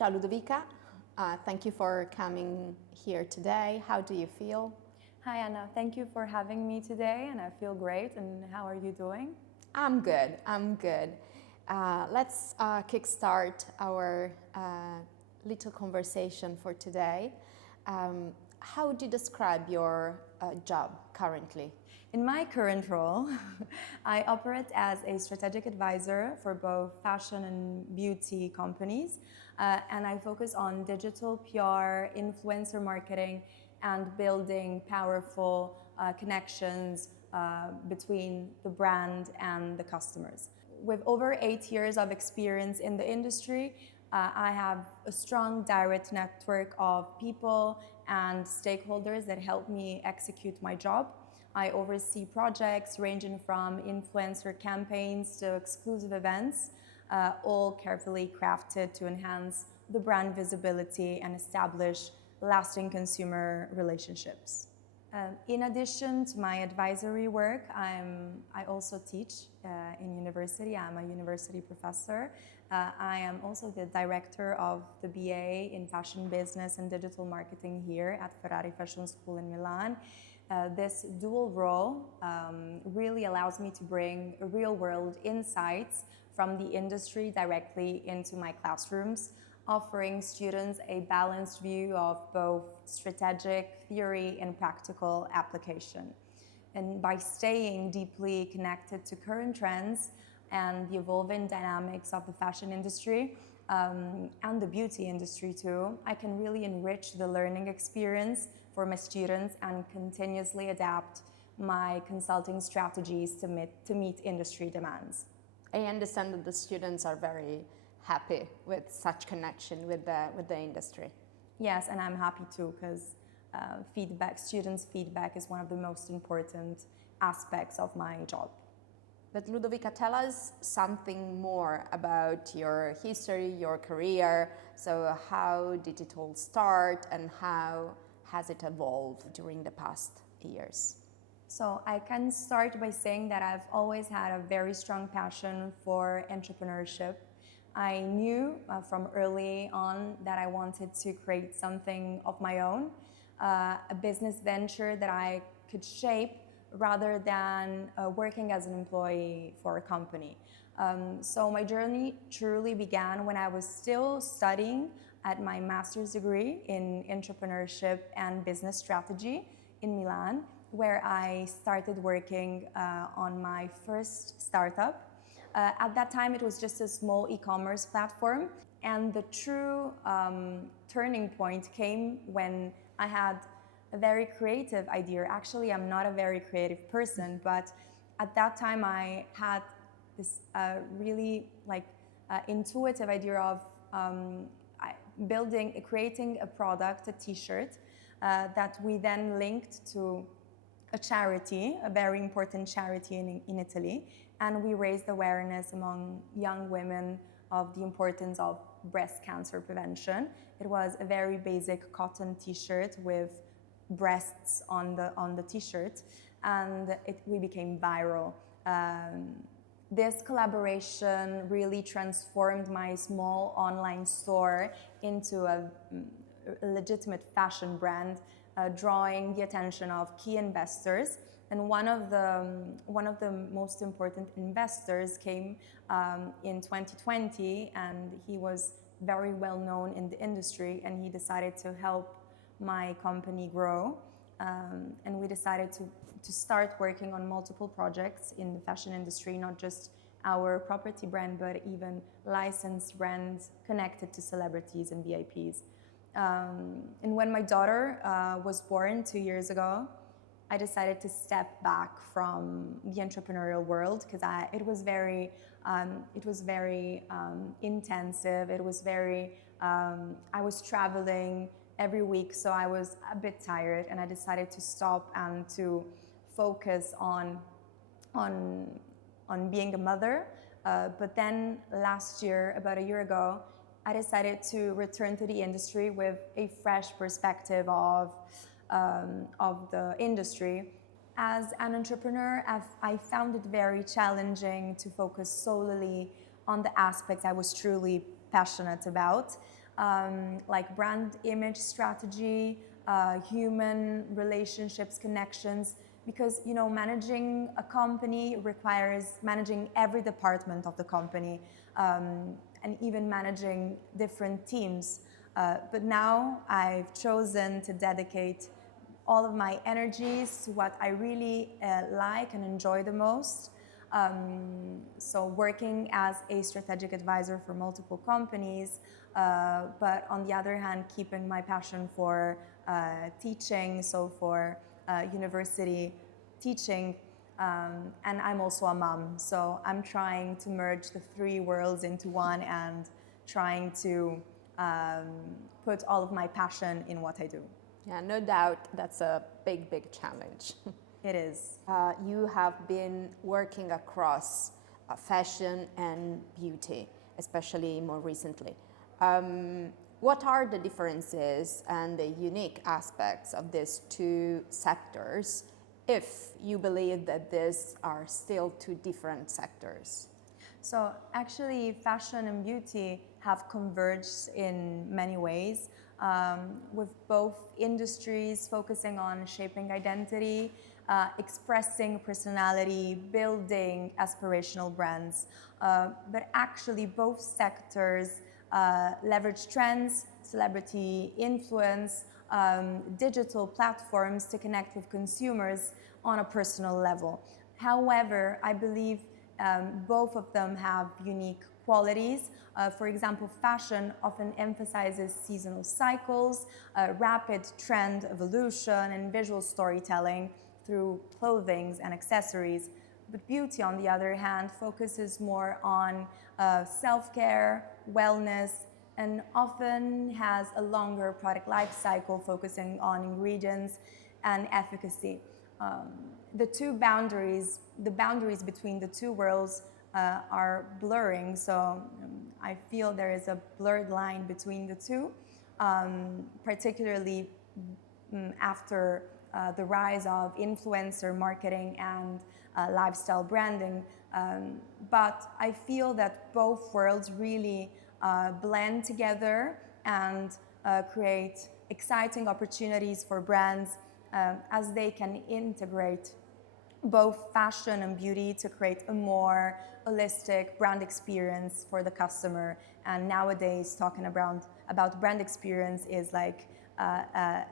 Ciao Ludovica, thank you for coming here today. How do you feel? Hi Anna, thank you for having me today and I feel great. And how are you doing? I'm good. Let's kickstart our little conversation for today. How would you describe your job currently? In my current role, I operate as a strategic advisor for both fashion and beauty companies, and I focus on digital PR, influencer marketing, and building powerful connections between the brand and the customers. With over 8 years of experience in the industry, I have a strong direct network of people and stakeholders that help me execute my job. I oversee projects ranging from influencer campaigns to exclusive events, all carefully crafted to enhance the brand visibility and establish lasting consumer relationships. In addition to my advisory work, I also teach in university. I'm a university professor. I am also the director of the BA in Fashion Business and Digital Marketing here at Ferrari Fashion School in Milan. This dual role really allows me to bring real-world insights from the industry directly into my classrooms, offering students a balanced view of both strategic theory and practical application. And by staying deeply connected to current trends and the evolving dynamics of the fashion industry and the beauty industry too, I can really enrich the learning experience for my students and continuously adapt my consulting strategies to meet industry demands. I understand that the students are very happy with such connection with the industry. Yes, and I'm happy too, because students' feedback is one of the most important aspects of my job. But Ludovica, tell us something more about your history, your career. So how did it all start and how has it evolved during the past years? So I can start by saying that I've always had a very strong passion for entrepreneurship. I knew from early on that I wanted to create something of my own, a business venture that I could shape rather than working as an employee for a company. So my journey truly began when I was still studying at my master's degree in entrepreneurship and business strategy in Milan, where I started working on my first startup. At that time, it was just a small e-commerce platform, and the true turning point came when I had a very creative idea. Actually, I'm not a very creative person, but at that time I had this really intuitive idea of creating a product, a t-shirt, that we then linked to a charity, a very important charity in Italy, and we raised awareness among young women of the importance of breast cancer prevention. It was a very basic cotton t-shirt with breasts on the t-shirt, and we became viral. This collaboration really transformed my small online store into a legitimate fashion brand, drawing the attention of key investors. And one of the most important investors came in 2020, and he was very well known in the industry, and he decided to help my company grow. And we decided to start working on multiple projects in the fashion industry, not just our property brand, but even licensed brands connected to celebrities and VIPs. And when my daughter was born 2 years ago, I decided to step back from the entrepreneurial world because it was very intensive. It was very, I was traveling every week, so I was a bit tired, and I decided to stop and to focus on being a mother. But then last year, about a year ago, I decided to return to the industry with a fresh perspective of the industry. As an entrepreneur, I found it very challenging to focus solely on the aspects I was truly passionate about. like brand image strategy, human relationships, connections, because managing a company requires managing every department of the company, and even managing different teams. But now I've chosen to dedicate all of my energies to what I really like and enjoy the most. So working as a strategic advisor for multiple companies, but on the other hand, keeping my passion for teaching, so for university teaching, and I'm also a mom, so I'm trying to merge the three worlds into one and trying to put all of my passion in what I do. Yeah, no doubt that's a big, big challenge. It is. You have been working across fashion and beauty, especially more recently. What are the differences and the unique aspects of these two sectors, if you believe that these are still two different sectors? So actually, fashion and beauty have converged in many ways, with both industries focusing on shaping identity, expressing personality, building aspirational brands. But actually, both sectors leverage trends, celebrity influence, digital platforms to connect with consumers on a personal level. However, I believe both of them have unique qualities. For example, fashion often emphasizes seasonal cycles, rapid trend evolution, and visual storytelling through clothing and accessories. But beauty, on the other hand, focuses more on self-care, wellness, and often has a longer product life cycle focusing on ingredients and efficacy. The boundaries between the two worlds are blurring, so I feel there is a blurred line between the two, particularly after the rise of influencer marketing and lifestyle branding. But I feel that both worlds really blend together and create exciting opportunities for brands as they can integrate both fashion and beauty to create a more holistic brand experience for the customer. And nowadays, talking about brand experience is like a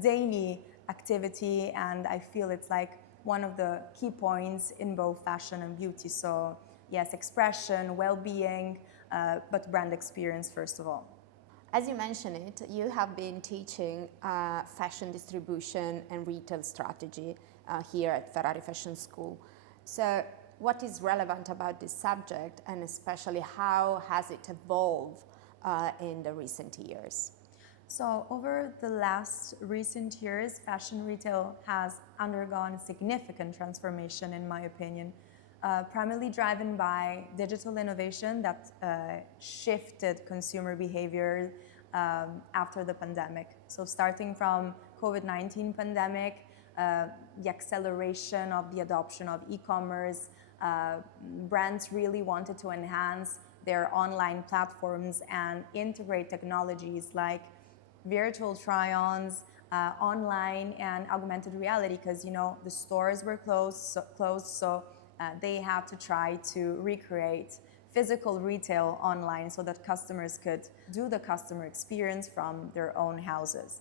daily activity, and I feel it's like one of the key points in both fashion and beauty. So yes, expression, well-being, but brand experience first of all. As you mentioned it, you have been teaching fashion distribution and retail strategy here at Ferrari Fashion School. So what is relevant about this subject, and especially how has it evolved in the recent years? So over the last recent years, fashion retail has undergone significant transformation, in my opinion, primarily driven by digital innovation that shifted consumer behavior after the pandemic. So starting from COVID-19 pandemic, the acceleration of the adoption of e-commerce, brands really wanted to enhance their online platforms and integrate technologies like virtual try-ons, online and augmented reality, because the stores were closed, so they had to try to recreate physical retail online so that customers could do the customer experience from their own houses.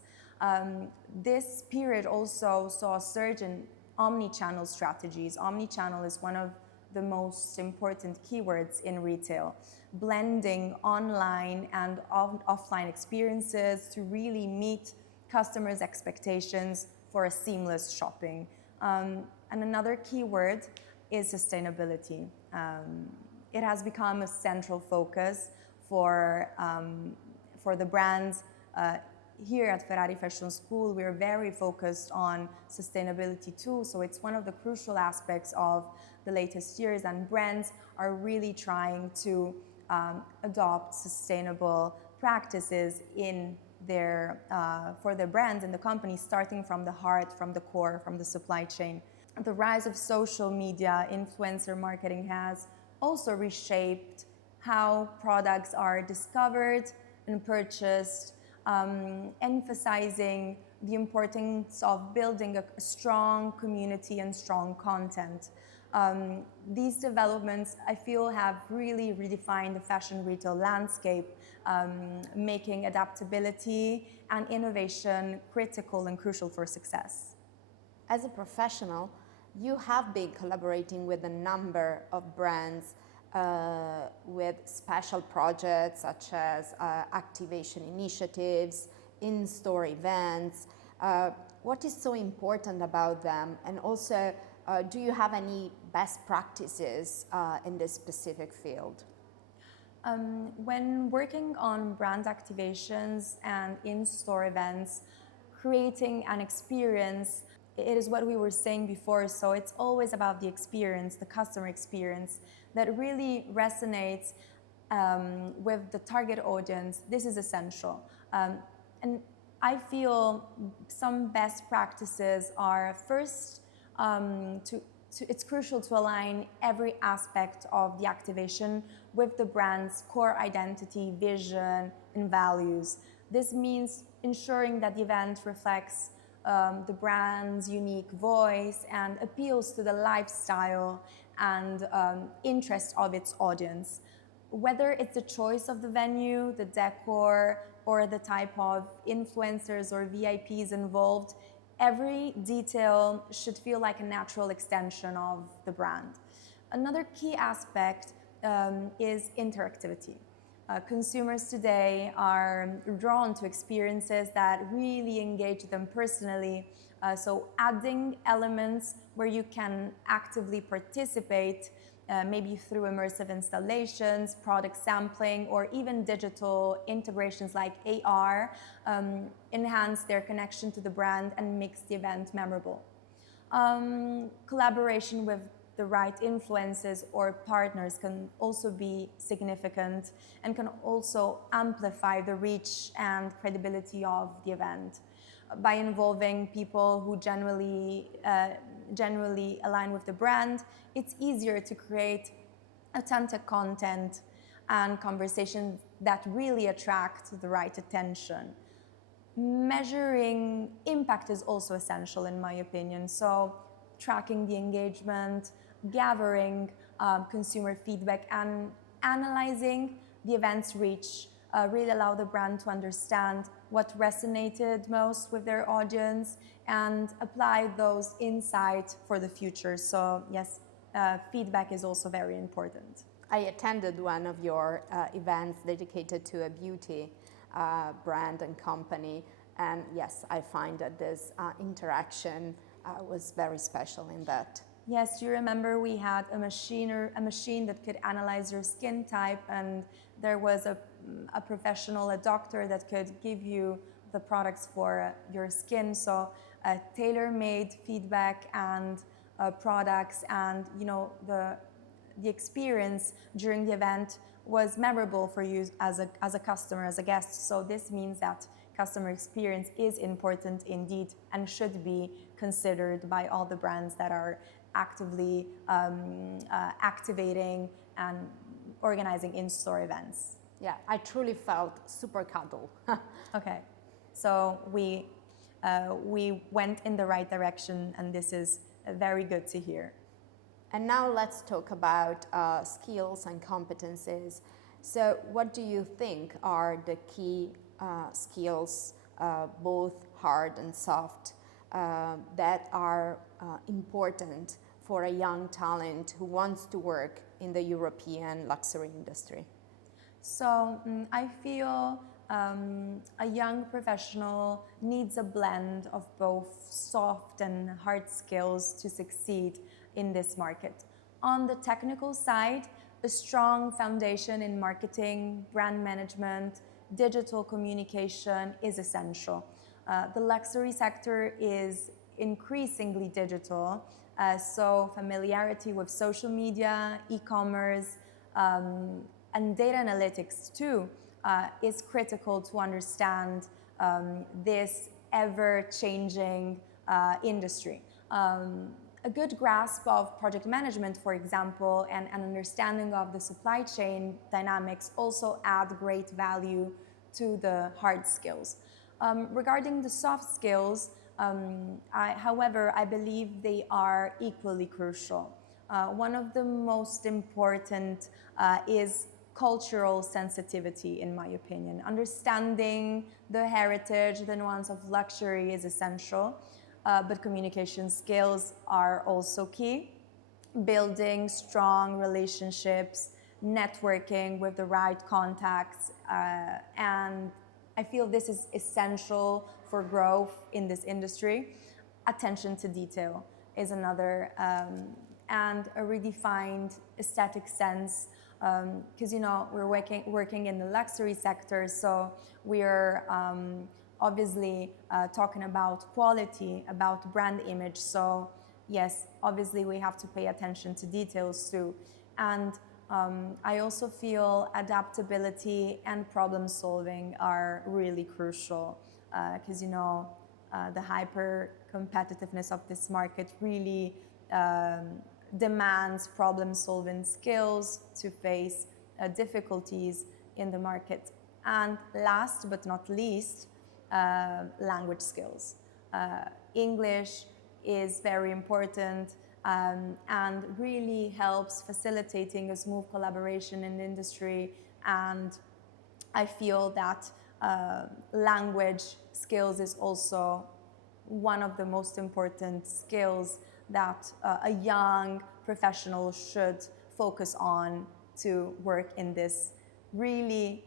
This period also saw a surge in omni-channel strategies. Omni-channel is one of the most important keywords in retail, blending online and offline experiences to really meet customers' expectations for a seamless shopping. And another keyword is sustainability. It has become a central focus for the brands. Here at Ferrari Fashion School, we're very focused on sustainability too, so it's one of the crucial aspects of the latest years, and brands are really trying to adopt sustainable practices in for their brands and the company, starting from the heart, from the core, from the supply chain. The rise of social media, influencer marketing has also reshaped how products are discovered, and purchased, emphasizing the importance of building a strong community and strong content. These developments, I feel, have really redefined the fashion retail landscape, making adaptability and innovation critical and crucial for success. As a professional, you have been collaborating with a number of brands with special projects such as activation initiatives, in-store events. What is so important about them? And also, do you have any best practices in this specific field? When working on brand activations and in-store events, creating an experience, it is what we were saying before, so it's always about the experience, the customer experience, that really resonates with the target audience. This is essential. And I feel some best practices are first, it's crucial to align every aspect of the activation with the brand's core identity, vision, and values. This means ensuring that the event reflects the brand's unique voice and appeals to the lifestyle and interest of its audience. Whether it's the choice of the venue, the decor, or the type of influencers or VIPs involved, every detail should feel like a natural extension of the brand. Another key aspect is interactivity. Consumers today are drawn to experiences that really engage them personally. So adding elements where you can actively participate, maybe through immersive installations, product sampling, or even digital integrations like AR, enhance their connection to the brand and makes the event memorable. Collaboration with the right influences or partners can also be significant and can also amplify the reach and credibility of the event. By involving people who generally align with the brand, it's easier to create authentic content and conversations that really attract the right attention. Measuring impact is also essential in my opinion. So tracking the engagement, gathering consumer feedback, and analyzing the event's reach really allow the brand to understand what resonated most with their audience and apply those insights for the future. So yes, feedback is also very important. I attended one of your events dedicated to a beauty brand and company, and yes, I find that this interaction was very special in that. Yes, you remember we had a machine that could analyze your skin type, and there was a professional, a doctor that could give you the products for your skin. So tailor-made feedback and products, and the experience during the event was memorable for you as a customer, as a guest. So this means that customer experience is important indeed and should be considered by all the brands that are actively activating and organizing in-store events. Yeah, I truly felt super cuddle. Okay, so we went in the right direction, and this is very good to hear. And now let's talk about skills and competencies. So what do you think are the key skills, both hard and soft, that are important for a young talent who wants to work in the European luxury industry? So I feel a young professional needs a blend of both soft and hard skills to succeed in this market. On the technical side, a strong foundation in marketing, brand management, digital communication is essential. The luxury sector is increasingly digital, so familiarity with social media, e-commerce, and data analytics too is critical to understand this ever-changing industry. A good grasp of project management, for example, and an understanding of the supply chain dynamics also add great value to the hard skills. Regarding the soft skills, however, I believe they are equally crucial. One of the most important is cultural sensitivity, in my opinion. Understanding the heritage, the nuance of luxury is essential, but communication skills are also key. Building strong relationships, networking with the right contacts, and I feel this is essential for growth in this industry. Attention to detail is another, and a redefined aesthetic sense, because we're working in the luxury sector, so we're obviously talking about quality, about brand image. So yes, obviously we have to pay attention to details too. And I also feel adaptability and problem solving are really crucial, because the hyper competitiveness of this market really demands problem solving skills to face difficulties in the market. And last but not least, language skills. English is very important, and really helps facilitating a smooth collaboration in the industry. And I feel that language skills is also one of the most important skills that a young professional should focus on to work in this really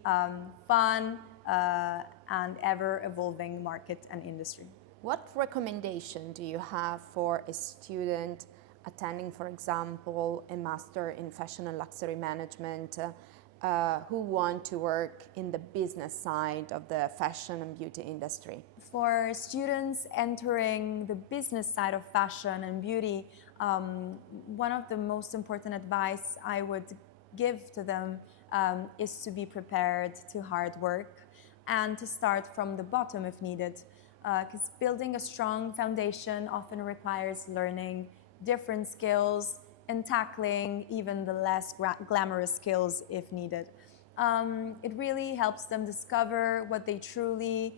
fun and ever-evolving market and industry. What recommendation do you have for a student attending, for example, a master in fashion and luxury management who want to work in the business side of the fashion and beauty industry? For students entering the business side of fashion and beauty, one of the most important advice I would give to them is to be prepared to hard work and to start from the bottom if needed. Because building a strong foundation often requires learning different skills and tackling even the less glamorous skills if needed. It really helps them discover what truly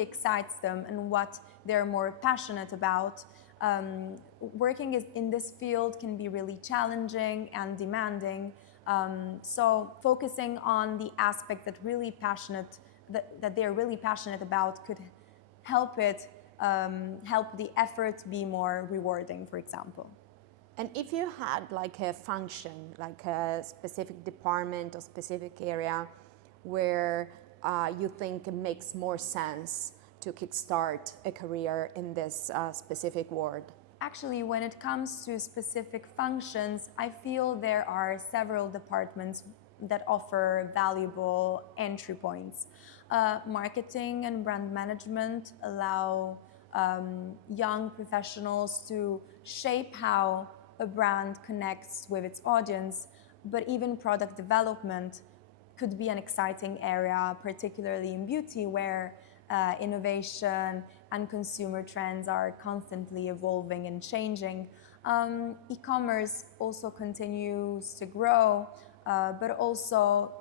excites them and what they're more passionate about. Working in this field can be really challenging and demanding. So focusing on the aspect that they're really passionate about could help the effort be more rewarding, for example. And if you had like a function, like a specific department or specific area where you think it makes more sense to kickstart a career in this specific world? Actually, when it comes to specific functions, I feel there are several departments that offer valuable entry points. Marketing and brand management allow young professionals to shape how a brand connects with its audience, but even product development could be an exciting area, particularly in beauty, where innovation and consumer trends are constantly evolving and changing. E-commerce also continues to grow, but also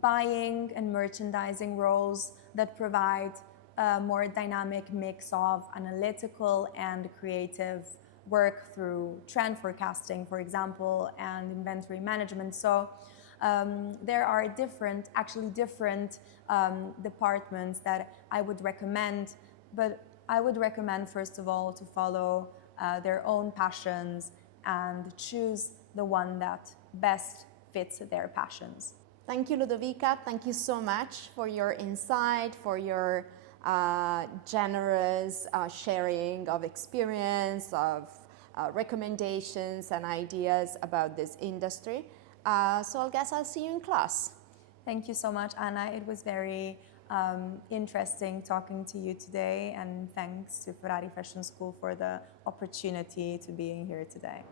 buying and merchandising roles that provide a more dynamic mix of analytical and creative work through trend forecasting, for example, and inventory management. So there are different departments that I would recommend, but I would recommend first of all to follow their own passions and choose the one that best fits their passions. Thank you, Ludovica. Thank you so much for your insight, for your generous sharing of experience, of recommendations and ideas about this industry. So I guess I'll see you in class. Thank you so much, Anna. It was very interesting talking to you today, and thanks to Ferrari Fashion School for the opportunity to being here today.